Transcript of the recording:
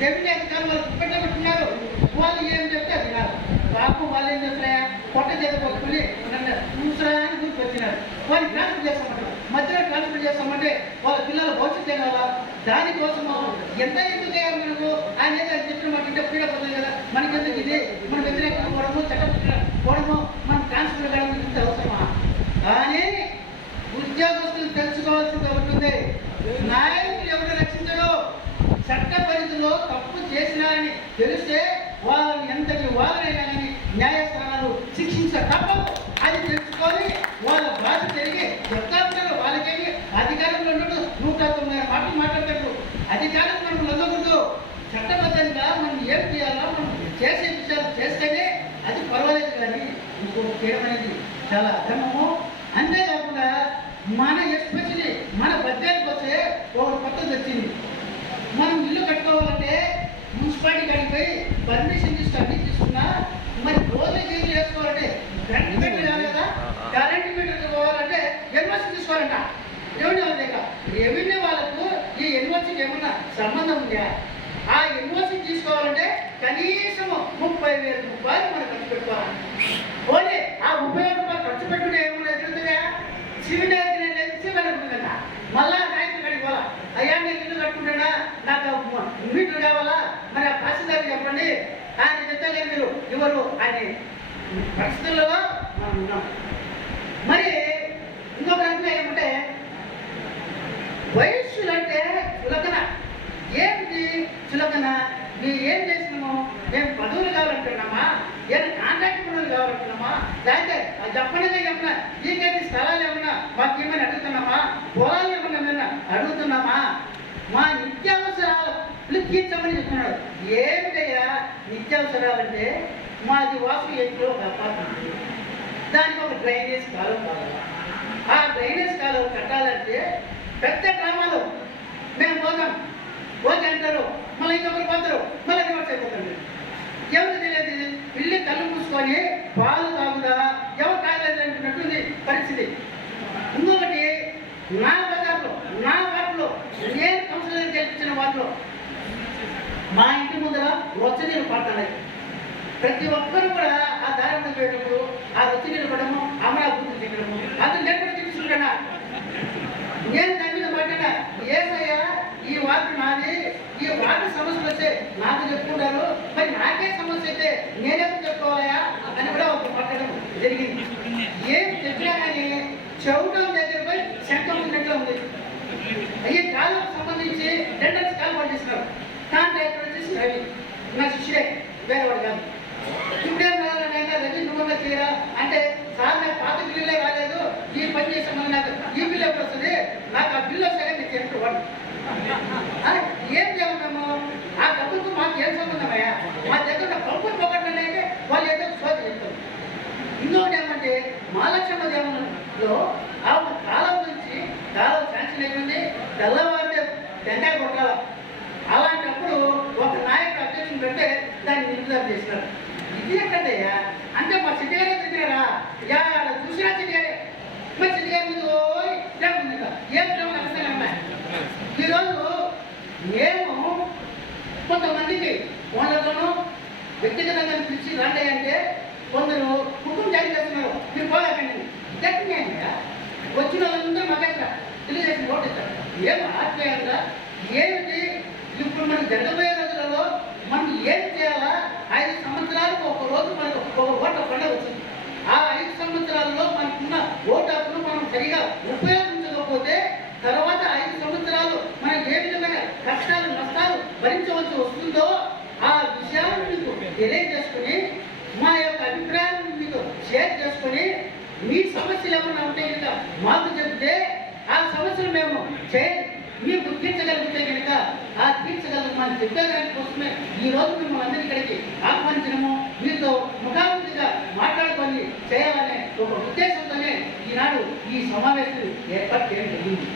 Revenue అధికారులు వాళ్ళు పెట్టబెట్టున్నారు వాళ్ళు ఏం చెప్తే అది కాదు. పాపం వాళ్ళు ఏం చేస్తున్నాయా పొట్ట చేత పట్టుకుని నన్ను గుర్తు వచ్చినారు వాళ్ళు ట్రాన్స్ఫర్ చేస్తామంటారు మధ్యలో ట్రాన్స్ఫర్ చేస్తామంటే వాళ్ళ పిల్లల భవిష్యత్తు కావాలా? దానికోసం ఎంత ఎందుకు చేయాలి మనకు? ఆయన ఏదో చెప్పిన మాట ఇంటే ఫ్రీడమ్ పడుతుంది కదా. మనకెందుకు ఇది? మనం వ్యతిరేకంగా పోవడము చట్టం పోవడము మనం ట్రాన్స్ఫర్ కావడం ఇంత అవసరమా? కానీ ఉద్యోగస్తులు తెలుసుకోవాల్సింది ఉంటుంది. నాయకులు చట్ట తప్పు చేసినారని తెలిస్తే వాళ్ళని ఎంతటి వాళ్ళనైనా కానీ న్యాయస్థానాలు శిక్షించ తప్పదు అది తెలుసుకొని వాళ్ళ బాధ తిరిగి చెప్తా ఉంటారు వాళ్ళకేమి అధికారంలో ఉండదు నూట తొమ్మిది మాటలు మాట్లాడతారు అధికారం మనం చట్టబద్ధంగా మనం ఏం చేయాలో మనం చేసే విషయాలు చేస్తేనే అది పర్వాలేదు కానీ ఇంకొక చేయడం అనేది చాలా అధర్మము అంతేకాకుండా మన ఎస్పెషలీ మన బడ్జెట్కి వస్తే ఒక పద్ధతి వచ్చింది మనం ఇల్లు కట్టుకోవాలంటే మున్సిపాలిటీ పర్మిషన్ అన్ని తీసుకున్నా మరి రోజు జీవులు వేసుకోవాలంటే కరెంట్ మీటర్ కాదు? కదా కరెంట్ మీటర్ పోవాలంటే ఎన్వర్సీ తీసుకోవాలంట. రెవెన్యూ దగ్గర రెవెన్యూ వాళ్ళకు ఈ ఎన్వర్సీకి ఏమన్నా సంబంధం ఉందా? ఆ ఎన్వర్సీ తీసుకోవాలంటే కనీసం ముప్పై వేల రూపాయలు మనం ఖర్చు పెట్టుకోవాలి పోనీ ఆ ముప్పై వేల రూపాయలు ఖర్చు పెట్టుకునే ఏమన్నా ఎదురుతుందా సివిల్ ఇంజనీర్ సివిల్ ఉంటుందంట మళ్ళా రైతు కడికి పోలా అయ్యా నేను ఇల్లు కట్టుకుంటున్నా నాకు మీరు కావాలా? మరి ఆ తహసీల్దార్ చెప్పండి. ఆయన చెప్తే మీరు. ఎవరు? ఆయన. పరిస్థితుల్లో మనం ఉన్నాం. మరి ఇంకొక రకంగా ఏమంటే వయస్సులు అంటే చులకన. ఏంటి చులకన? మేము ఏం చేసినాము మేము పదవులు కావాలంటున్నామా? ఏమైనా కాంట్రాక్ట్ పనులు కావాలంటున్నామా? లేకపోతే అది చెప్పండి ఏమన్నా? ఈకేది స్థలాలు ఏమన్నా? మాకు ఏమైనా అడుగుతున్నామా? పొలాలు ఏమన్నా అడుగుతున్నామా? మా నిత్య తీర్చమని చెప్తున్నాడు ఏమిటయ్యా నిత్యావసరాలంటే మాది వాసు ఎత్తులో ఒక అపార్ట్మెంట్ దానికి ఒక డ్రైనేజ్ కాలువ కావాలి. ఆ డ్రైనేజ్ కాలువ కట్టాలంటే పెద్ద గ్రామాలు. మేము పోతాం. పోతే అంటారు మళ్ళీ ఇంకొకరు పోతారు మళ్ళీ రివర్స్ అయిపోతారు. ఎవరు తెలియదు వెళ్ళి ఇల్లు కళ్ళు మూసుకొని పాలు తాగుదా? ఎవరు కాలేదు అంటున్నట్టుంది పరిస్థితి. ఇంకొకటి నా బజార్లో నా వాటిలో నేను కౌన్సిలర్ గెలిపించిన వాటిలో మా ఇంటి ముందర వచ్చి నీళ్ళు పడుతున్నాయి ప్రతి ఒక్కరు కూడా ఆ దారి పోయేటప్పుడు ఆ వచ్చి నీళ్ళు పడము అమరావతి తినడము అది లేకుండా తీసుకుంటున్నా నేను దాని మీద పడ్డా ఏసయ్యా ఈ వార్డు నాది ఈ వార్డు సమస్యలు వచ్చే నాకు చెప్పుకుంటారు. మరి నాకే సమస్య అయితే నేనేం చెప్పుకోవాలయా అని కూడా ఒక పట్టడం జరిగింది. ఏం చెప్పినా కానీ చెవుటం దగ్గర పోయి శంఖం ఉన్నట్లు ఉంది. అయ్యే కాలం సంబంధించి రవి నా శిష్యుడే వేరేవాడు కాదు. ఇప్పుడేం రావాలనైనా రవి నువ్వు చేయరా అంటే సార్ నాకు పాత బిల్లులే రాలేదు ఈ పని చేసే మళ్ళీ నాకు ఈ బిల్లు ఎప్పుడు వస్తుంది? నాకు ఆ బిల్లు వస్తే నేను చెప్పు వాడు ఏం చేయాలి మేము? ఆ డబ్బులతో మాకు ఏం సంబంధమయ్యా మా దగ్గర ఉన్న పంపులు పొగట్లనైతే వాళ్ళు ఏదో శోధ చెప్తారు. ఇంకొకటి ఏమంటే మహాలక్ష్మ దేవంలో ఆ కాలం నుంచి కాలం శాంక్షన్ అయిపోయింది తెల్లవారితే టెంకాయ మేము కొంతమందికి వాళ్ళతోనూ వ్యక్తిగతంగా పిలిచి రండి అంటే కొందరు కుటుంబం జారీ చేస్తున్నారు. మీరు పోలేకండి దగ్గర వచ్చిన వాళ్ళందరూ మాకేస్తారు తెలియజేసి ఓటు ఇస్తారు. ఏం ఆత్మీయంగా ఏమిటి? ఇప్పుడు మనం జరగబోయే రోజులలో మనం ఏం చేయాలా? ఐదు సంవత్సరాలకు ఒక రోజు మనకు ఒక ఓట్ల పండుగ వచ్చింది. ఆ ఐదు సంవత్సరాలలో మనకున్న ఓటు హక్కును మనం సరిగా ఉపయోగించకపోతే తర్వాత ఐదు సంవత్సరాలు మనం ఏ విధమైన కష్టాలు నష్టాలు భరించవలసి వస్తుందో ఆ విషయాలను మీకు తెలియజేసుకుని మా యొక్క అభిప్రాయాలను మీకు షేర్ చేసుకుని మీ సమస్యలు ఏమైనా ఉంటే కనుక మాకు చెప్తే ఆ సమస్యలు మేము చే మీకు తీర్చగలిగితే కనుక ఆ తీర్చగలమని చెప్పేదాని కోసమే ఈ రోజు మిమ్మల్ని అందరి ఇక్కడికి ఆహ్వానించడము మీతో ముఖాముఖిగా మాట్లాడుకొని చేయాలనే ఒక ఉద్దేశంతోనే ఈనాడు ఈ సమావేశం ఏర్పాటు చేయడం జరిగింది.